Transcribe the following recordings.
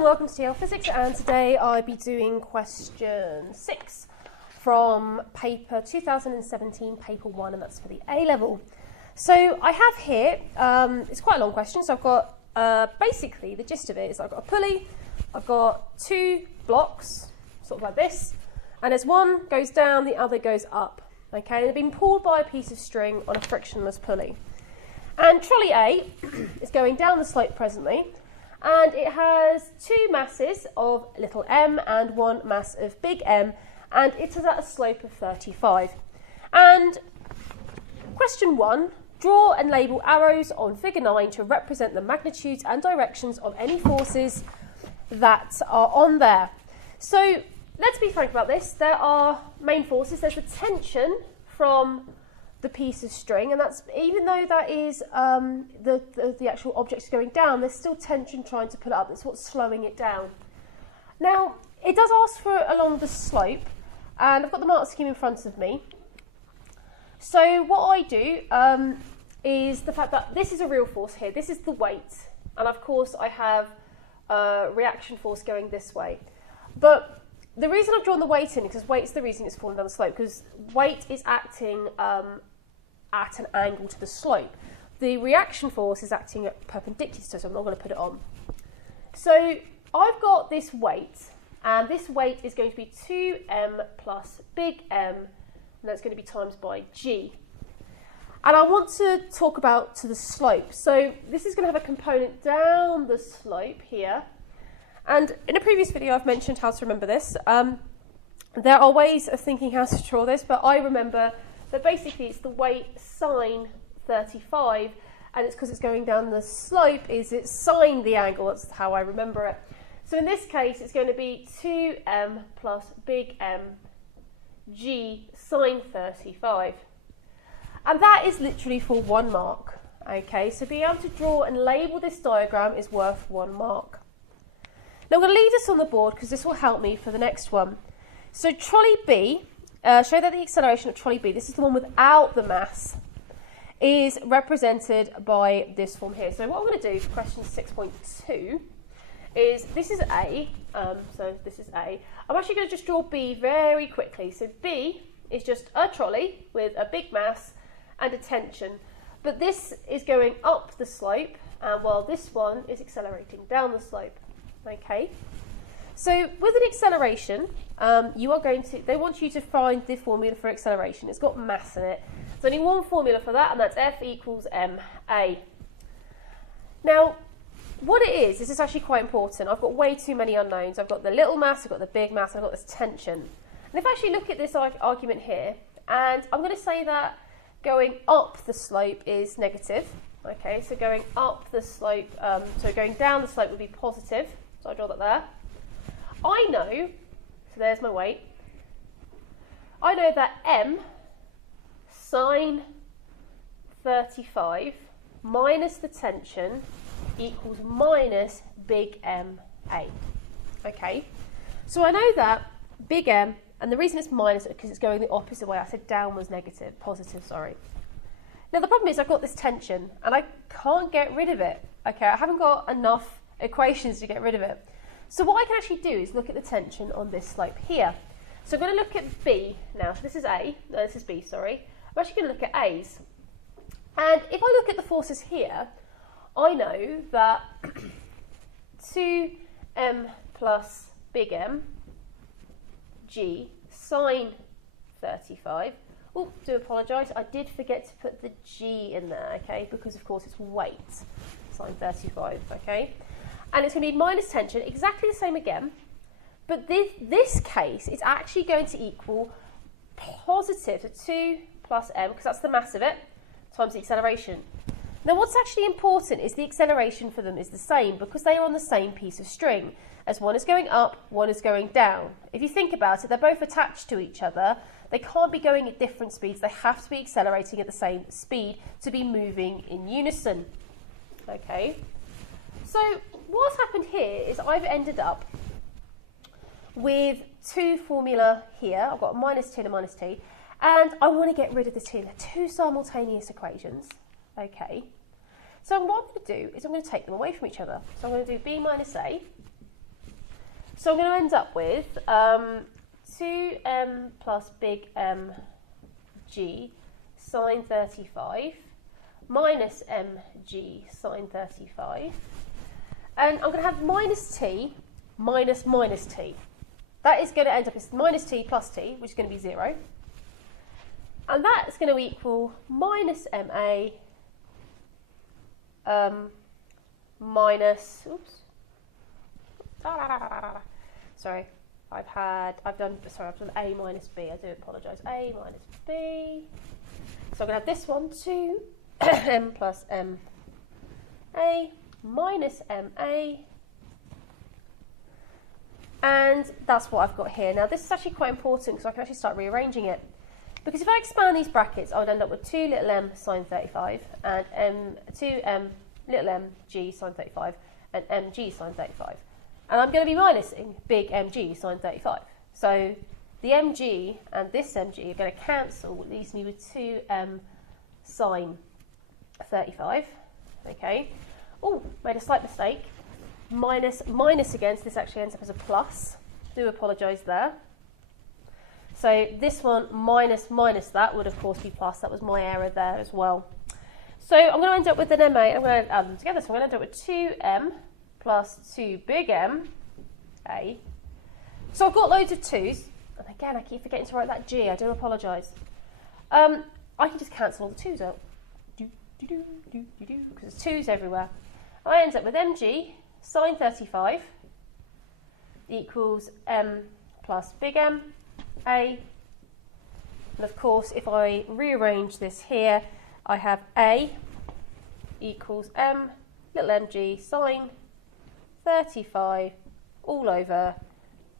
and welcome to TL Physics, and today I'll be doing question 6 from paper 2017, paper 1, and that's for the A level. So I have here, it's quite a long question, so I've got, basically the gist of it is I've got a pulley, I've got two blocks, sort of like this, and as one goes down, the other goes up, okay? They've been pulled by a piece of string on a frictionless pulley. And trolley A is going down the slope presently, and it has two masses of little m and one mass of big M, and it is at a slope of 35. And question 1, draw and label arrows on figure 9 to represent the magnitudes and directions of any forces that are on there. So let's be frank about this. There are main forces. There's the tension from the piece of string, and that's, even though that is the actual object is going down, there's still tension trying to pull it up. That's what's slowing it down. Now, it does ask for along the slope, and I've got the mark scheme in front of me. So what I do is the fact that this is a real force here. This is the weight, and of course I have a reaction force going this way. But the reason I've drawn the weight in is because weight's the reason it's falling down the slope, because weight is acting at an angle to the slope. The reaction force is acting at perpendicular, so I'm not going to put it on. So I've got this weight, and this weight is going to be 2m plus big M, and that's going to be times by g. And I want to talk about to the slope. So this is going to have a component down the slope here. And in a previous video, I've mentioned how to remember this. There are ways of thinking how to draw this, but I remember that basically it's the weight sine 35, and it's because it's going down the slope, it's sine the angle. That's how I remember it. So in this case, it's going to be 2m plus big M g sine 35. And that is literally for 1 mark. Okay, so being able to draw and label this diagram is worth 1 mark. Now I'm going to leave this on the board because this will help me for the next one. So trolley B, show that the acceleration of trolley B, this is the one without the mass, is represented by this form here. So what I'm going to do for question 6.2 is, this is A, so this is A. I'm actually going to just draw B very quickly. So B is just a trolley with a big mass and a tension. But this is going up the slope, while this one is accelerating down the slope. Okay, so with an acceleration, they want you to find the formula for acceleration. It's got mass in it. There's only one formula for that, and that's F equals ma. Now, what it is, this is actually quite important. I've got way too many unknowns. I've got the little mass, I've got the big mass, I've got this tension. And if I actually look at this argument here, and I'm going to say that going up the slope is negative. Okay, so going up the slope, so going down the slope would be positive. So I draw that there. I know, so there's my weight. I know that M sine 35 minus the tension equals minus big MA. Okay, so I know that big M, and the reason it's minus is because it's going the opposite way. I said down was negative, positive, sorry. Now the problem is I've got this tension and I can't get rid of it. Okay, I haven't got enough equations to get rid of it. So what I can actually do is look at the tension on this slope here. So I'm going to look at B now. So this is A, no, this is B, sorry. I'm actually going to look at A's. And if I look at the forces here, I know that 2m plus big M g sine 35. Oh, do apologise, I did forget to put the g in there, okay, because of course it's weight, sine 35, okay. And it's going to be minus tension, exactly the same again, but this case is actually going to equal positive, so 2 plus m, because that's the mass of it, times the acceleration. Now what's actually important is the acceleration for them is the same, because they are on the same piece of string. As one is going up, one is going down. If you think about it, they're both attached to each other. They can't be going at different speeds. They have to be accelerating at the same speed to be moving in unison. Okay. So what's happened here is I've ended up with two formula here. I've got a minus t and a minus t. And I want to get rid of the t. They're two simultaneous equations. Okay. So what I'm going to do is I'm going to take them away from each other. So I'm going to do b minus a So I'm going to end up with 2m plus big M G sine 35 minus mg sine 35. And I'm going to have minus t minus minus t. That is going to end up as minus t plus t, which is going to be 0. And that's going to equal minus ma minus, oops. Sorry, I've done a minus b. I do apologise. A minus b. So I'm going to have this one, 2m plus m a minus ma. And that's what I've got here. Now this is actually quite important because I can actually start rearranging it. Because if I expand these brackets, I would end up with 2 little m sine 35 and 2m little m g sine 35 and mg sine 35. And I'm going to be minusing big mg sine 35. So the mg and this mg are going to cancel, which leaves me with 2m sine 35. Okay. Oh, made a slight mistake. Minus again, so this actually ends up as a plus. Do apologise there. So this one minus that would of course be plus. That was my error there as well. So I'm going to end up with an MA. I'm going to add them together. So I'm going to end up with 2m plus 2 big M A. So I've got loads of 2's. And again, I keep forgetting to write that G. I do apologise. I can just cancel all the 2's out. Because there's 2's everywhere. I end up with mg sine 35 equals m plus big M A. And of course, if I rearrange this here, I have A equals m little mg sine 35 all over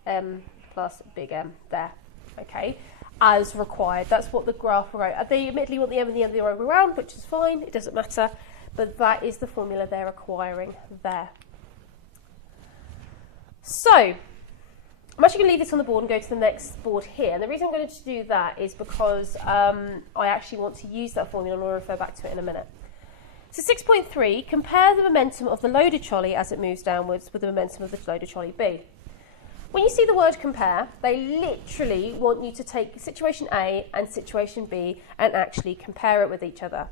m plus big M there. Okay, as required. That's what the graph wrote. They admittedly want the m and the n the other way around, which is fine. It doesn't matter. But that is the formula they're acquiring there. So, I'm actually going to leave this on the board and go to the next board here. And the reason I'm going to do that is because I actually want to use that formula and I'll refer back to it in a minute. So 6.3, compare the momentum of the loaded trolley as it moves downwards with the momentum of the loaded trolley B. When you see the word compare, they literally want you to take situation A and situation B and actually compare it with each other.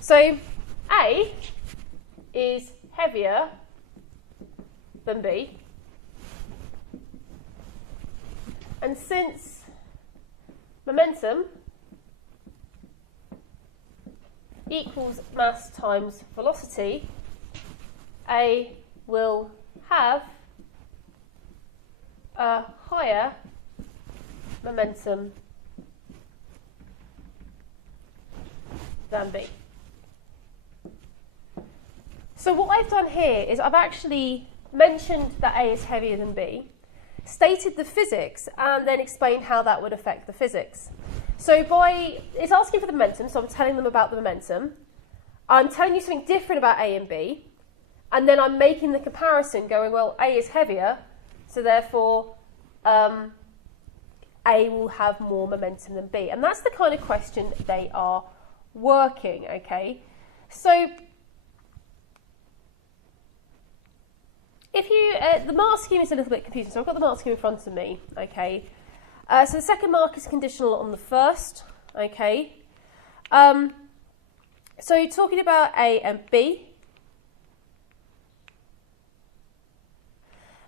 So A is heavier than B. And since momentum equals mass times velocity, A will have a higher momentum than B. So what I've done here is I've actually mentioned that A is heavier than B, stated the physics, and then explained how that would affect the physics. So it's asking for the momentum, so I'm telling them about the momentum. I'm telling you something different about A and B, and then I'm making the comparison going, well, A is heavier, so therefore A will have more momentum than B. And that's the kind of question they are working, okay? So if you, the mark scheme is a little bit confusing, so I've got the mark scheme in front of me, okay? So the second mark is conditional on the first, okay? So talking about A and B.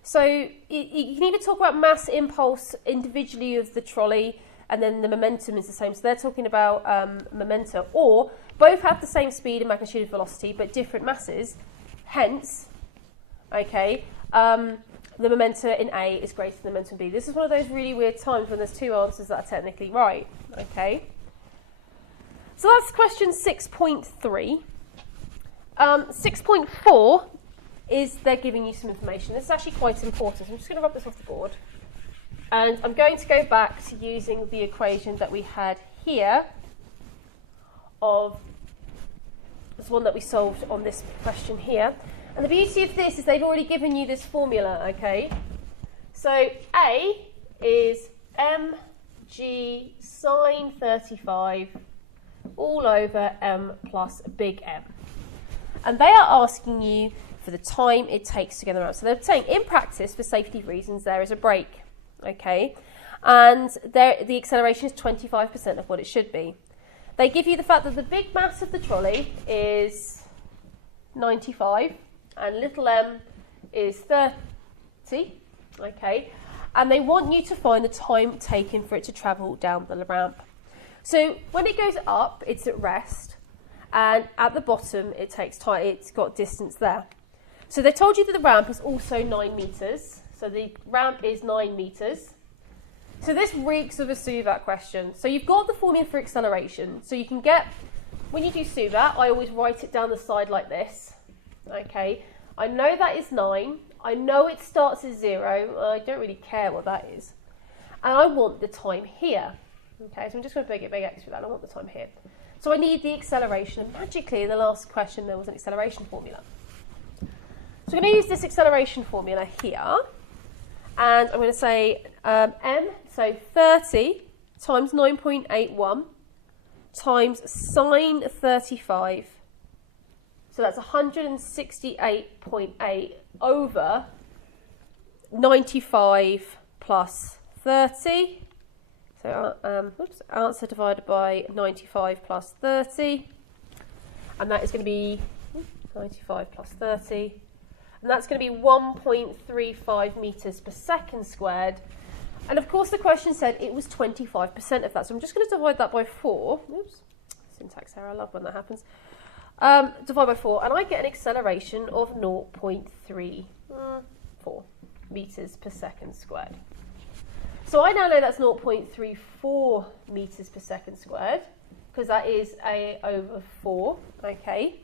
So you can either talk about mass impulse individually of the trolley, and then the momentum is the same. So they're talking about momentum, or both have the same speed and magnitude of velocity, but different masses. Hence, okay, the momentum in A is greater than the momentum in B. This is one of those really weird times when there's two answers that are technically right, okay? So that's question 6.3. 6.4 is they're giving you some information. This is actually quite important. So I'm just going to rub this off the board. And I'm going to go back to using the equation that we had here of this one that we solved on this question here. And the beauty of this is they've already given you this formula, okay? So A is mg sine 35 all over m plus big M. And they are asking you for the time it takes to get them around. So they're saying in practice, for safety reasons, there is a break, okay? And the acceleration is 25% of what it should be. They give you the fact that the big mass of the trolley is 95 and little m is 30, okay? And they want you to find the time taken for it to travel down the ramp. So when it goes up, it's at rest, and at the bottom, it takes time. It's got distance there. So they told you that the ramp is also 9 meters. So the ramp is 9 meters. So this reeks of a SUVAT question. So you've got the formula for acceleration. So you can get, when you do SUVAT, I always write it down the side like this. Okay, I know that is 9. I know it starts at 0. I don't really care what that is. And I want the time here. Okay, so I'm just going to make it big X for that. I want the time here. So I need the acceleration. And magically, in the last question, there was an acceleration formula. So I'm going to use this acceleration formula here. And I'm going to say m, so 30 times 9.81 times sine 35. So that's 168.8 over 95 plus 30. So answer divided by 95 plus 30. And that is going to be 95 plus 30. And that's going to be 1.35 metres per second squared. And of course the question said it was 25% of that. So I'm just going to divide that by 4. Oops, syntax error, I love when that happens. Divide by 4, and I get an acceleration of 0.34 metres per second squared. So I now know that's 0.34 metres per second squared, because that is A over 4, okay?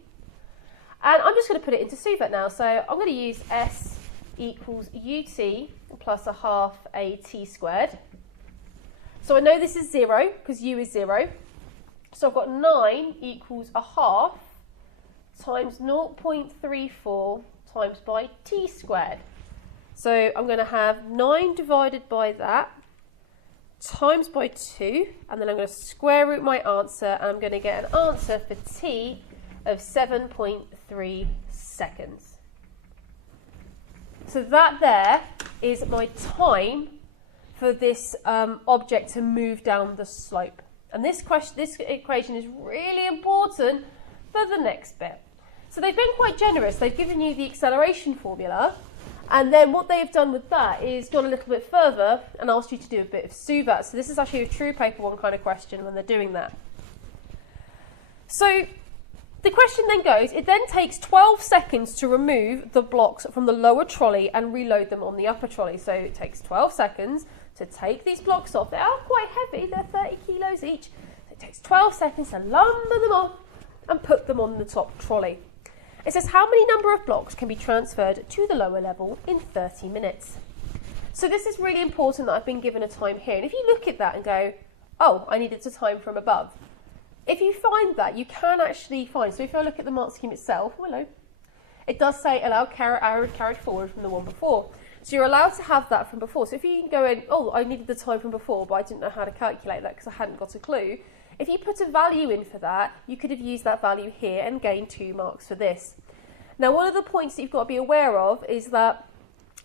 And I'm just going to put it into SUVAT now. So I'm going to use S equals UT plus a half AT squared. So I know this is 0, because U is 0. So I've got 9 equals a half times 0.34 times by T squared. So I'm going to have 9 divided by that times by 2, and then I'm going to square root my answer, and I'm going to get an answer for T of 7.3 seconds. So that there is my time for this object to move down the slope. And this equation is really important for the next bit. So they've been quite generous. They've given you the acceleration formula, and then what they've done with that is gone a little bit further and asked you to do a bit of SUVAT. So this is actually a true paper 1 kind of question when they're doing that. So the question then goes, it then takes 12 seconds to remove the blocks from the lower trolley and reload them on the upper trolley. So it takes 12 seconds to take these blocks off. They are quite heavy, they're 30 kilos each. So it takes 12 seconds to lumber them off and put them on the top trolley. It says how many number of blocks can be transferred to the lower level in 30 minutes. So this is really important that I've been given a time here. And if you look at that and go, oh, I needed a time from above. If you find that, you can actually find, so if I look at the mark scheme itself, hello, it does say allow arrow carried forward from the one before. So you're allowed to have that from before. So if you can go in, oh, I needed the time from before, but I didn't know how to calculate that because I hadn't got a clue. If you put a value in for that, you could have used that value here and gained 2 marks for this. Now, one of the points that you've got to be aware of is that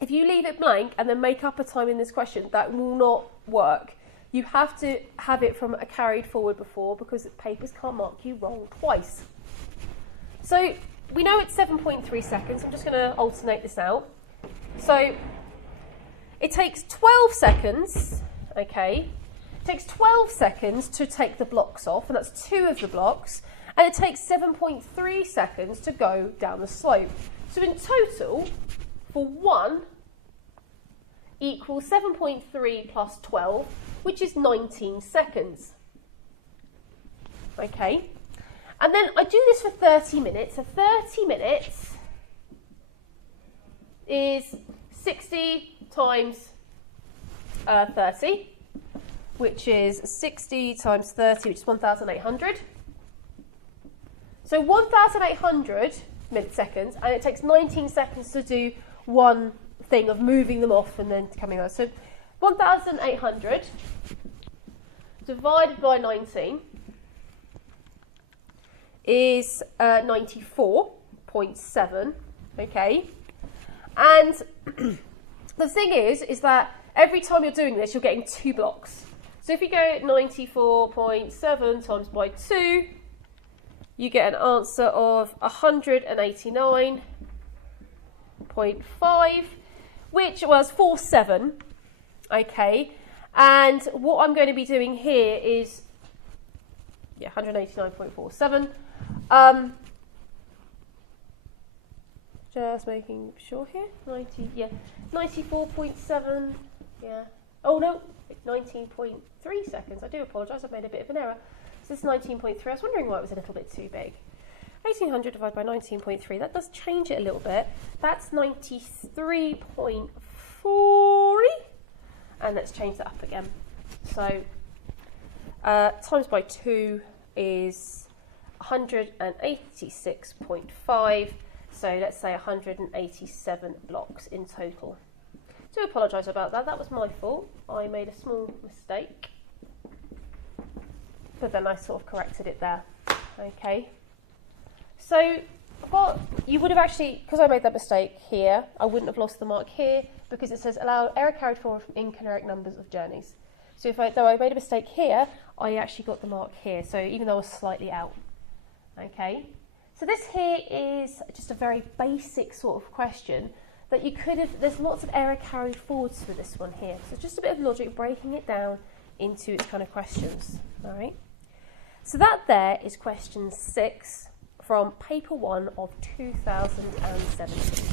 if you leave it blank and then make up a time in this question, that will not work. You have to have it from a carried forward before, because papers can't mark you wrong twice. So we know it's 7.3 seconds. I'm just going to alternate this out. So it takes 12 seconds, okay? It takes 12 seconds to take the blocks off, and that's 2 of the blocks. And it takes 7.3 seconds to go down the slope. So in total, for 1 equals 7.3 plus 12, which is 19 seconds. Okay, and then I do this for 30 minutes. So 30 minutes is 60 times 30, which is 60 times 30, which is 1,800. So 1,800 milliseconds, and it takes 19 seconds to do one thing of moving them off and then coming out. So 1,800 divided by 19 is 94.7. okay? And the thing is that every time you're doing this, you're getting 2 blocks. So if you go 94.7 times by 2, you get an answer of 189.5, which was 47, okay? And what I'm going to be doing here is, 189.47. Just making sure here, 94.7, Oh no, 19.3 seconds. I do apologise, I've made a bit of an error. So this is 19.3. I was wondering why it was a little bit too big. 1800 divided by 19.3, that does change it a little bit. That's 93.40. And let's change that up again. So times by 2 is 186.5. So let's say 187 blocks in total. Do apologise about that. That was my fault. I made a small mistake. But then I sort of corrected it there. Okay. So what you would have actually, because I made that mistake here, I wouldn't have lost the mark here because it says allow error carried forward from incorrect numbers of journeys. So though I made a mistake here, I actually got the mark here. So even though I was slightly out. Okay. So this here is just a very basic sort of question that you could have, there's lots of error carried forwards for this one here. So just a bit of logic, breaking it down into its kind of questions. All right. So that there is question 6 from paper 1 of 2017.